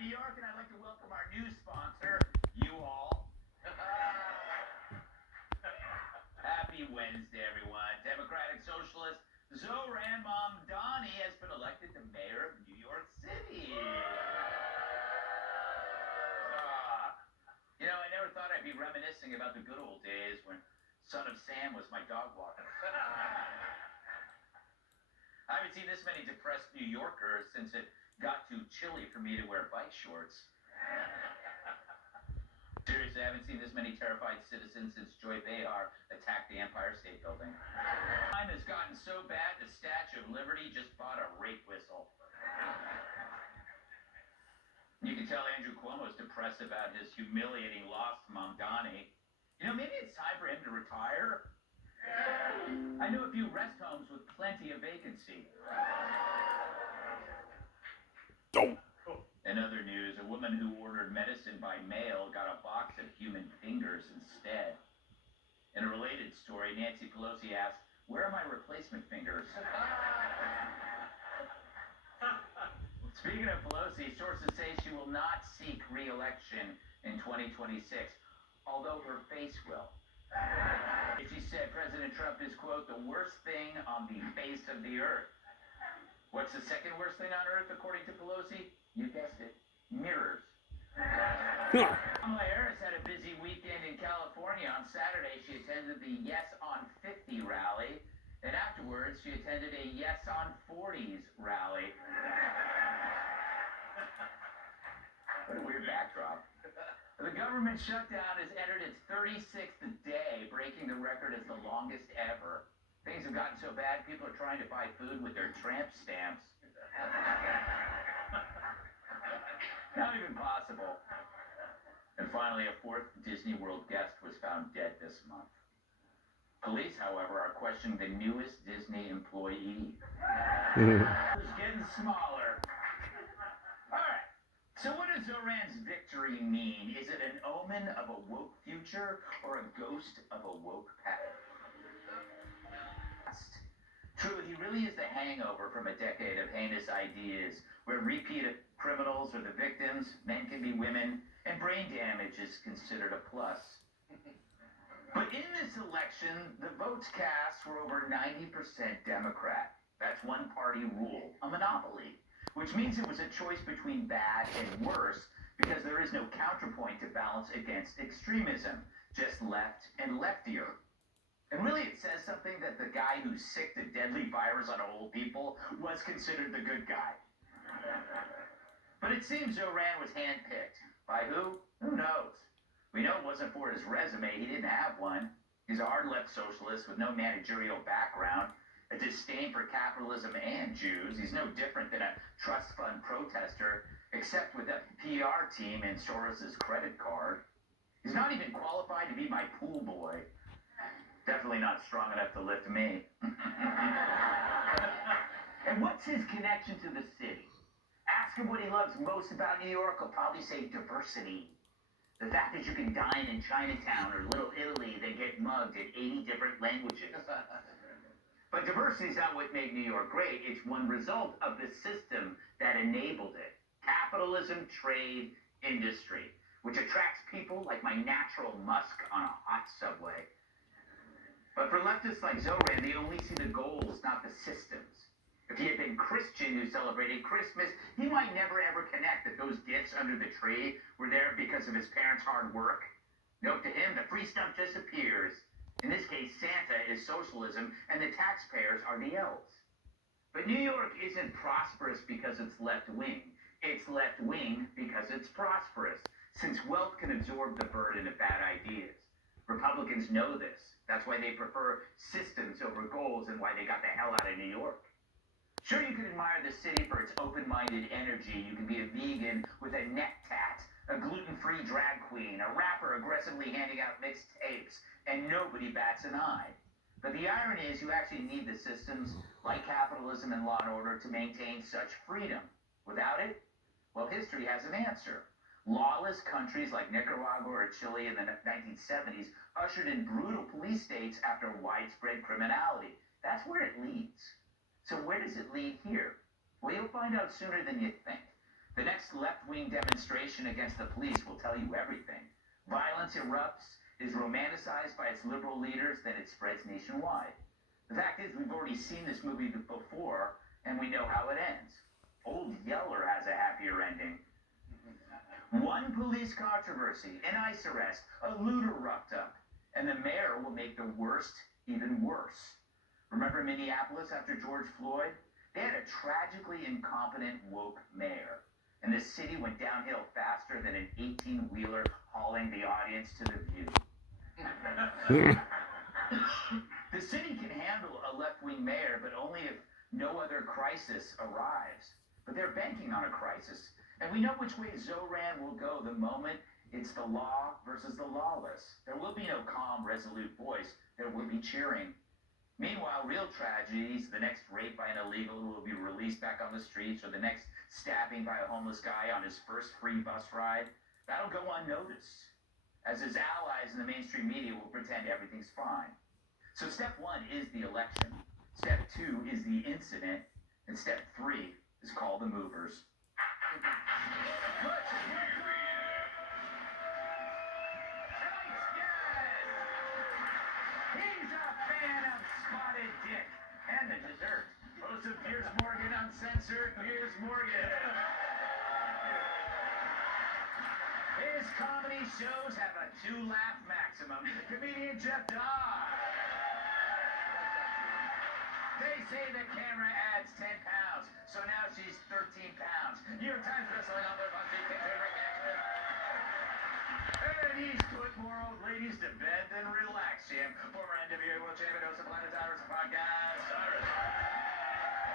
New York, and I'd like to welcome our new sponsor, you all. Happy Wednesday, everyone. Democratic Socialist Zoran MAMDANI has been elected the mayor of New York City. I never thought I'd be reminiscing about the good old days when Son of Sam was my dog walker. I haven't seen this many depressed New Yorkers since it got too chilly for me to wear bike shorts. Seriously, I haven't seen this many terrified citizens since Joy Behar attacked the Empire State Building. Crime has gotten so bad, the Statue of Liberty just bought a rape whistle. You can tell Andrew Cuomo's depressed about his humiliating loss to MAMDANI. Maybe it's time for him to retire. I know a few rest homes with plenty of vacancy. In other news, a woman who ordered medicine by mail got a box of human fingers instead. In a related story, Nancy Pelosi asked, "Where are my replacement fingers?" Speaking of Pelosi, sources say she will not seek re-election in 2026, although her face will. She said President Trump is, quote, "the worst thing on the face of the earth." What's the second worst thing on earth, according to Pelosi? You guessed it. Mirrors. Kamala Harris had a busy weekend in California. On Saturday, she attended the Yes on 50 rally, and afterwards, she attended a Yes on 40s rally. What a weird backdrop. The government shutdown has entered its 36th day, breaking the record as the longest ever. Things have gotten so bad, people are trying to buy food with their tramp stamps. Not even possible. And finally, a fourth Disney World guest was found dead this month. Police, however, are questioning the newest Disney employee. It's getting smaller. All right. So what does Zoran's victory mean? Is it an omen of a woke future or a ghost of a woke past? True, he really is the hangover from a decade of heinous ideas where repeat criminals are the victims, men can be women, and brain damage is considered a plus. But in this election, the votes cast were over 90% Democrat. That's one-party rule, a monopoly, which means it was a choice between bad and worse because there is no counterpoint to balance against extremism, just left and leftier. And really, it says something that the guy who sicked a deadly virus on old people was considered the good guy. But it seems Zoran was handpicked. By who? Who knows? We know it wasn't for his resume. He didn't have one. He's a hard-left socialist with no managerial background, a disdain for capitalism and Jews. He's no different than a trust fund protester, except with a PR team and Soros's credit card. He's not even qualified to be my pool boy. Definitely not strong enough to lift me. And what's his connection to the city? Ask him what he loves most about New York. He'll probably say diversity. The fact that you can dine in Chinatown or Little Italy, they get mugged in 80 different languages. But diversity is not what made New York great. It's one result of the system that enabled it. Capitalism, trade, industry, which attracts people like my natural musk on a hot subway. But for leftists like Zoran, they only see the goals, not the systems. If he had been Christian who celebrated Christmas, he might never ever connect that those gifts under the tree were there because of his parents' hard work. Note to him, the free stuff disappears. In this case, Santa is socialism and the taxpayers are the elves. But New York isn't prosperous because it's left-wing. It's left-wing because it's prosperous, since wealth can absorb the burden of bad ideas. Republicans know this. That's why they prefer systems over goals and why they got the hell out of New York. Sure, you can admire the city for its open-minded energy. You can be a vegan with a neck tat, a gluten-free drag queen, a rapper aggressively handing out mixed tapes, and nobody bats an eye. But the irony is you actually need the systems like capitalism and law and order to maintain such freedom. Without it, well, history has an answer. Lawless countries like Nicaragua or Chile in the 1970s ushered in brutal police states after widespread criminality. That's where it leads. So where does it lead here? Well, you'll find out sooner than you think. The next left-wing demonstration against the police will tell you everything. Violence erupts, is romanticized by its liberal leaders, then it spreads nationwide. The fact is, we've already seen this movie before, and we know how it ends. Old Yeller has a happier ending. One police controversy, an ICE arrest, a looter roughed up, and the mayor will make the worst even worse. Remember Minneapolis after George Floyd? They had a tragically incompetent woke mayor, and the city went downhill faster than an 18-wheeler hauling the audience to the view. The city can handle a left-wing mayor, but only if no other crisis arrives. But they're banking on a crisis, and we know which way Zoran will go the moment it's the law versus the lawless. There will be no calm, resolute voice. There will be cheering. Meanwhile, real tragedies, the next rape by an illegal who will be released back on the streets, or the next stabbing by a homeless guy on his first free bus ride, that'll go unnoticed, as his allies in the mainstream media will pretend everything's fine. So step 1 is the election, step 2 is the incident, and step 3 is call the movers. He's a fan of Spotted Dick and the dessert. Host of Piers Morgan Uncensored, Piers Morgan. His comedy shows have a 2-laugh maximum. Comedian Jeff Dye. They say the camera adds 10 pounds, so now she's 13 pounds. New York Times bestselling author of Uncensored favorite actor. And he's put more old ladies to bed.